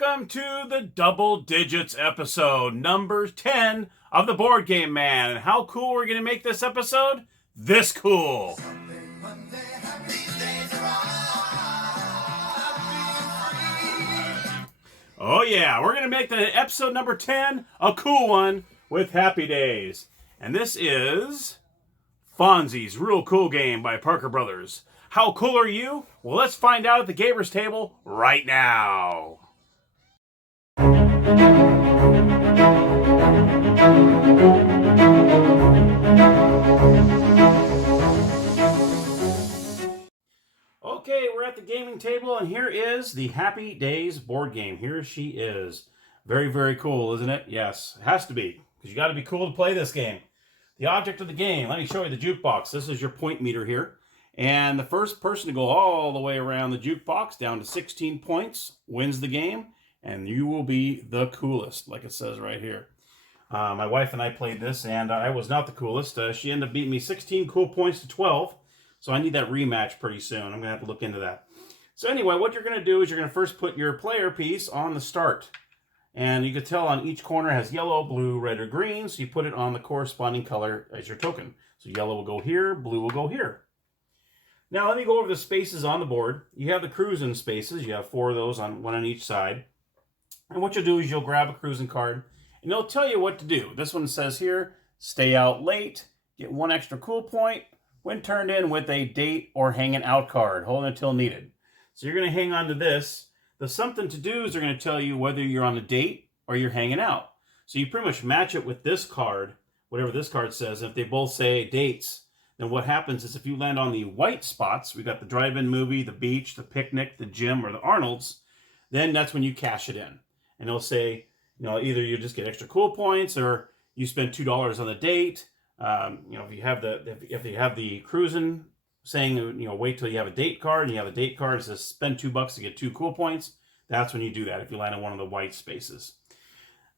welcome to the Double Digits episode, number 10 of the Board Game Man. And how cool we're going to make this episode? This cool. Oh yeah, we're going to make the episode number 10 a cool one with Happy Days. And this is Fonzie's Real Cool Game by Parker Brothers. How cool are you? Well, let's find out at the Gamers Table right now. Okay, we're at the gaming table, and here is the Happy Days board game. Here she is. Very, very cool, isn't it? Yes, it has to be, because you got to be cool to play this game. The object of the game, let me show you the jukebox. This is your point meter here. And the first person to go all the way around the jukebox down to 16 points wins the game, and you will be the coolest, like it says right here. My wife and I played this, and I was not the coolest. She ended up beating me 16 cool points to 12, so I need that rematch pretty soon. I'm going to have to look into that. So anyway, what you're going to do is you're going to first put your player piece on the start. And you can tell on each corner has yellow, blue, red, or green, so you put it on the corresponding color as your token. So yellow will go here, blue will go here. Now let me go over the spaces on the board. You have the cruising spaces. You have 4 of those, one on each side. And what you'll do is you'll grab a cruising card, and it'll tell you what to do. This one says here, stay out late, get 1 extra cool point when turned in with a date or hanging out card. Hold until needed. So you're going to hang on to this. The something to do's are going to tell you whether you're on a date or you're hanging out. So you pretty much match it with this card, whatever this card says. If they both say dates, then what happens is if you land on the white spots, we got the drive-in movie, the beach, the picnic, the gym, or the Arnold's, then that's when you cash it in. And it'll say, either you just get extra cool points or you spend $2 on the date. If you have the cruising saying, wait till you have a date card, and you have a date card that says spend $2 to get 2 cool points, that's when you do that if you land on one of the white spaces.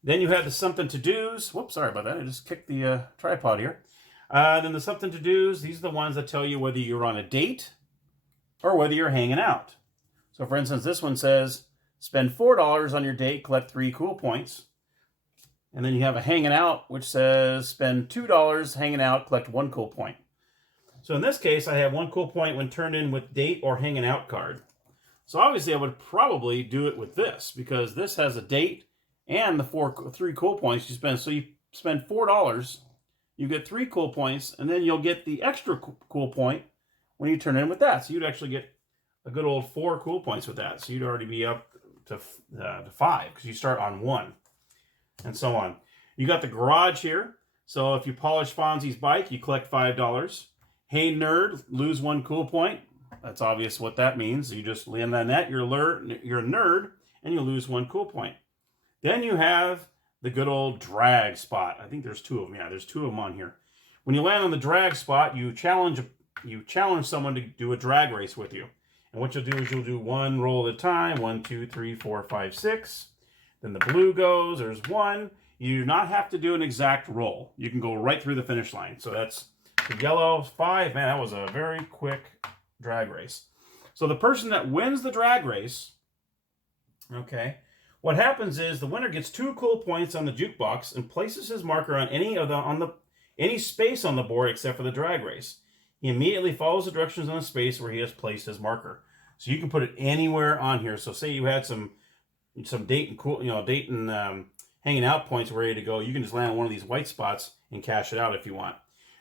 Then you have the something to do's. Whoops, sorry about that. I just kicked the tripod here. Then the something to do's, these are the ones that tell you whether you're on a date or whether you're hanging out. So for instance, this one says spend $4 on your date, collect 3 cool points. And then you have a hanging out, which says spend $2 hanging out, collect 1 cool point. So in this case, I have 1 cool point when turned in with date or hanging out card. So obviously I would probably do it with this, because this has a date and the 3 cool points you spend. So you spend $4, you get 3 cool points, and then you'll get the extra cool point when you turn in with that. So you'd actually get a good old 4 cool points with that. So you'd already be up to 5, because you start on 1, and so on. You got the garage here. So if you polish Fonzie's bike, you collect $5. Hey nerd, lose 1 cool point. That's obvious what that means. You just land on that, you're a nerd, and you lose 1 cool point. Then you have the good old drag spot. I think there's 2 of them. Yeah, there's 2 of them on here. When you land on the drag spot, you challenge someone to do a drag race with you. And what you'll do is you'll do 1 roll at a time. 1, 2, 3, 4, 5, 6. Then the blue goes. There's 1. You do not have to do an exact roll. You can go right through the finish line. So that's the yellow 5. Man, that was a very quick drag race. So the person that wins the drag race, okay, what happens is the winner gets 2 cool points on the jukebox and places his marker on any space on the board except for the drag race. He immediately follows the directions on the space where he has placed his marker. So you can put it anywhere on here. So say you had some date and cool, date and hanging out points ready to go. You can just land on one of these white spots and cash it out if you want.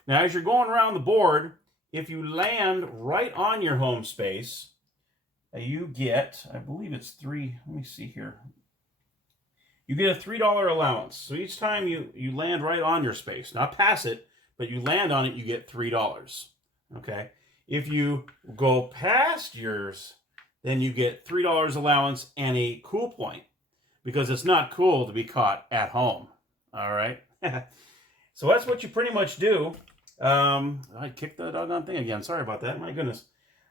Now, as you're going around the board, if you land right on your home space, you get, I believe it's 3. Let me see here. You get a $3 allowance. So each time you land right on your space, not pass it, but you land on it, you get $3. Okay. If you go past yours, then you get $3 allowance and a cool point, because it's not cool to be caught at home. All right. So that's what you pretty much do. I kicked the doggone thing again. Sorry about that. My goodness.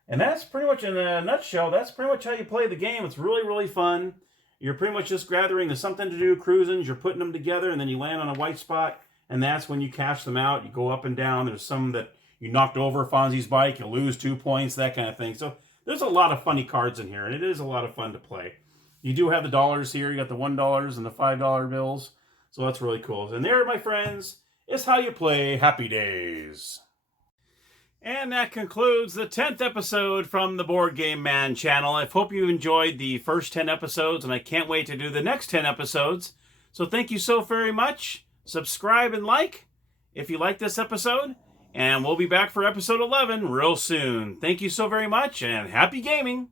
And that's pretty much, in a nutshell, that's pretty much how you play the game. It's really, really fun. You're pretty much just gathering the something to do cruisins. You're putting them together, and then you land on a white spot, and that's when you cash them out. You go up and down. There's some that you knocked over Fonzie's bike. You lose 2 points, that kind of thing. So there's a lot of funny cards in here, and it is a lot of fun to play. You do have the dollars here. You got the $1 and the $5 bills. So that's really cool. And there, my friends, is how you play Happy Days. And that concludes the 10th episode from the Board Game Man channel. I hope you enjoyed the first 10 episodes, and I can't wait to do the next 10 episodes. So thank you so very much. Subscribe and like if you like this episode. And we'll be back for episode 11 real soon. Thank you so very much, and happy gaming!